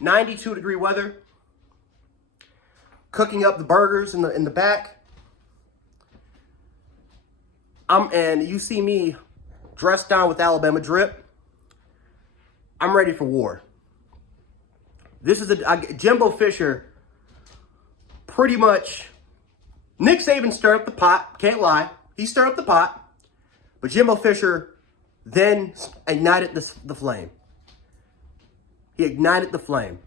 92-degree weather. Cooking up the burgers in the back. And you see me dressed down with Alabama drip. I'm ready for war. This is Jimbo Fisher. Pretty much, Nick Saban stirred up the pot. Can't lie, he stirred up the pot. But Jimbo Fisher then ignited the flame. He ignited the flame.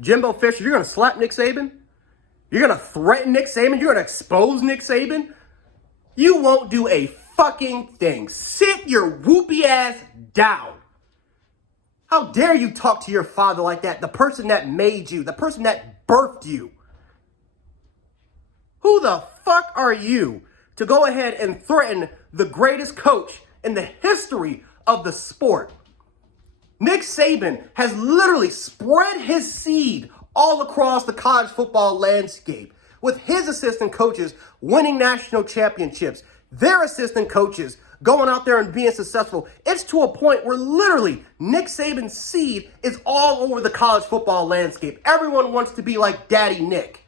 Jimbo Fisher, you're going to slap Nick Saban? You're going to threaten Nick Saban? You're going to expose Nick Saban? You won't do a fucking thing. Sit your whoopee ass down. How dare you talk to your father like that? The person that made you. The person that birthed you. Who the fuck are you to go ahead and threaten the greatest coach in the history of the sport? Nick Saban has literally spread his seed all across the college football landscape with his assistant coaches winning national championships, their assistant coaches going out there and being successful. It's to a point where literally Nick Saban's seed is all over the college football landscape. Everyone wants to be like Daddy Nick.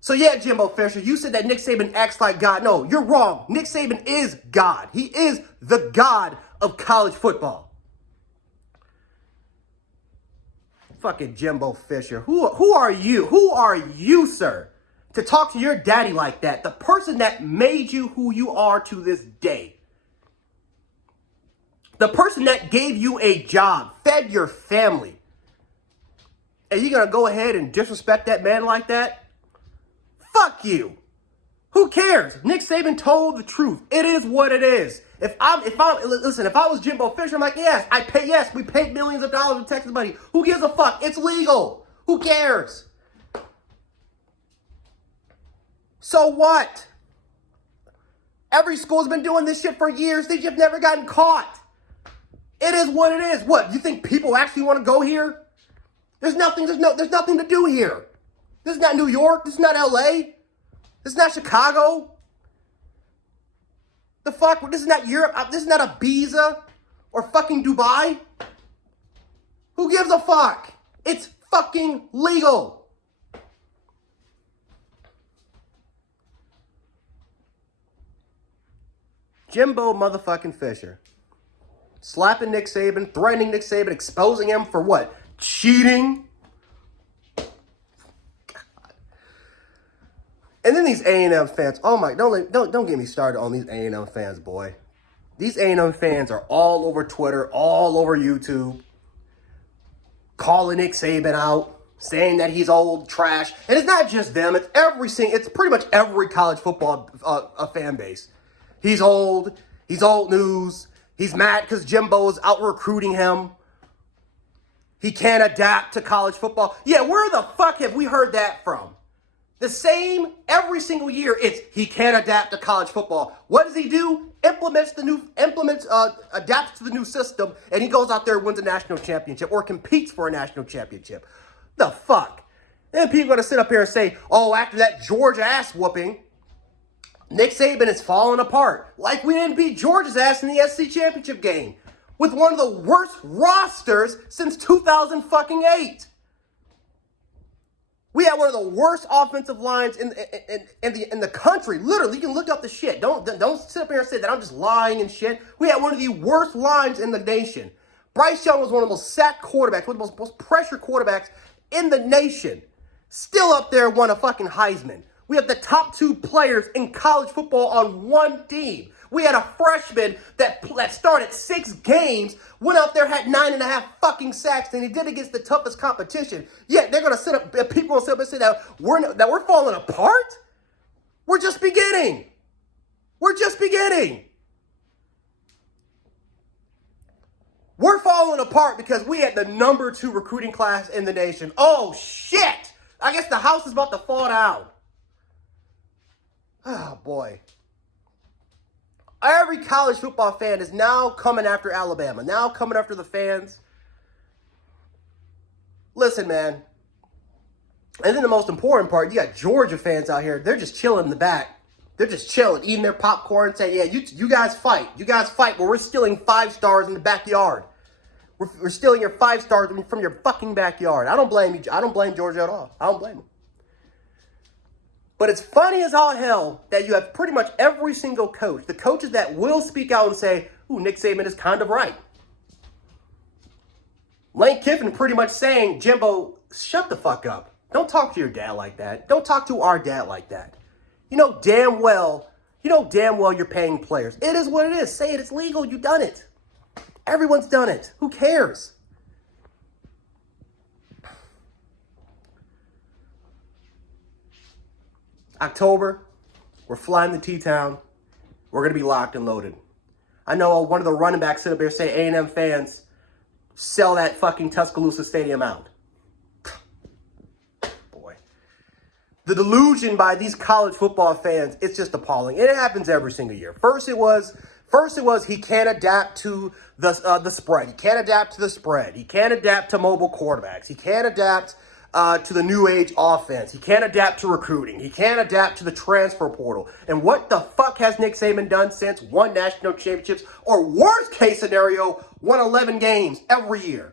So yeah, Jimbo Fisher, you said that Nick Saban acts like God. No, you're wrong. Nick Saban is God. He is the God of college football. Fucking Jimbo Fisher. Who are you? Who are you, sir, to talk to your daddy like that? The person that made you who you are to this day. The person that gave you a job, fed your family. And you're going to go ahead and disrespect that man like that? Fuck you. Who cares? Nick Saban told the truth. It is what it is. If I was Jimbo Fisher, I'm like, yes, we paid millions of dollars in Texas money. Who gives a fuck? It's legal. Who cares? So what? Every school's been doing this shit for years. They just never gotten caught. It is what it is. What, you think people actually want to go here? There's nothing to do here. This is not New York. This is not LA. This is not Chicago. The fuck? This is not Europe. This is not Ibiza or fucking Dubai. Who gives a fuck? It's fucking legal. Jimbo motherfucking Fisher. Slapping Nick Saban, threatening Nick Saban, exposing him for what? Cheating? And then these A&M fans, oh my, don't get me started on these A&M fans, boy. These A&M fans are all over Twitter, all over YouTube, calling Nick Saban out, saying that he's old trash. And it's not just them, it's pretty much every college football fan base. He's old news, he's mad because Jimbo is out recruiting him. He can't adapt to college football. Yeah, where the fuck have we heard that from? The same every single year. It's he can't adapt to college football. What does he do? Adapts to the new system, and he goes out there and wins a national championship or competes for a national championship. The fuck? And people are gonna sit up here and say, oh, after that Georgia ass whooping, Nick Saban is falling apart. Like we didn't beat Georgia's ass in the SEC championship game with one of the worst rosters since 2008. We had one of the worst offensive lines in the country. Literally, you can look up the shit. Don't sit up here and say that I'm just lying and shit. We had one of the worst lines in the nation. Bryce Young was one of the most sacked quarterbacks, one of the most pressure quarterbacks in the nation. Still up there, won a fucking Heisman. We have the top two players in college football on one team. We had a freshman that started 6 games, went out there, had 9.5 fucking sacks, and he did against the toughest competition. Yet they're gonna people gonna sit up and say that we're falling apart. We're just beginning. We're just beginning. We're falling apart because we had the number 2 recruiting class in the nation. Oh shit! I guess the house is about to fall down. Oh boy. Every college football fan is now coming after Alabama, now coming after the fans. Listen, man. And then the most important part, you got Georgia fans out here. They're just chilling in the back. They're just chilling, eating their popcorn, saying, yeah, you guys fight. You guys fight, but we're stealing 5 stars in the backyard. We're stealing your 5-stars from your fucking backyard. I don't blame you. I don't blame Georgia at all. I don't blame him. But it's funny as all hell that you have pretty much every single coach, the coaches that will speak out and say, ooh, Nick Saban is kind of right. Lane Kiffin pretty much saying, Jimbo, shut the fuck up. Don't talk to your dad like that. Don't talk to our dad like that. You know damn well you're paying players. It is what it is. Say it. It's legal. You've done it. Everyone's done it. Who cares? October, we're flying to T-Town. We're going to be locked and loaded. I know one of the running backs sit up there say A&M fans sell that fucking Tuscaloosa Stadium out. Boy. The delusion by these college football fans, it's just appalling. And it happens every single year. First it was he can't adapt to the spread. He can't adapt to the spread. He can't adapt to mobile quarterbacks. He can't adapt to the new age offense. He can't adapt to recruiting. He can't adapt to the transfer portal. And what the fuck has Nick Saban done since? Won national championships, or worst case scenario, won 11 games every year.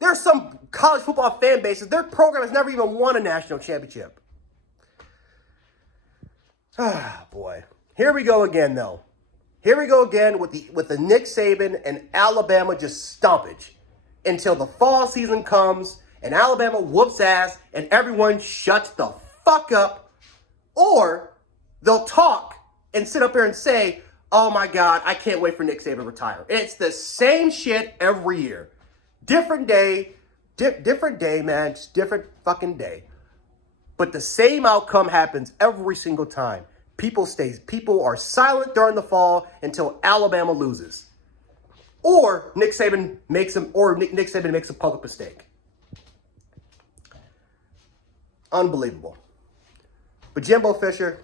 There's some college football fan bases, their program has never even won a national championship. Ah, boy. Here we go again, though. Here we go again with the Nick Saban and Alabama just stompage until the fall season comes and Alabama whoops ass and everyone shuts the fuck up, or they'll talk and sit up here and say, oh my God, I can't wait for Nick Saban to retire. It's the same shit every year. Different day, man. Just different fucking day. But the same outcome happens every single time. People are silent during the fall until Alabama loses. Or Nick Saban makes a public mistake. Unbelievable. But Jimbo Fisher,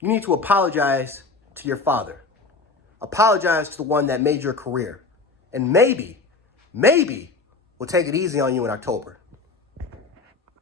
you need to apologize to your father. Apologize to the one that made your career. And maybe we'll take it easy on you in October.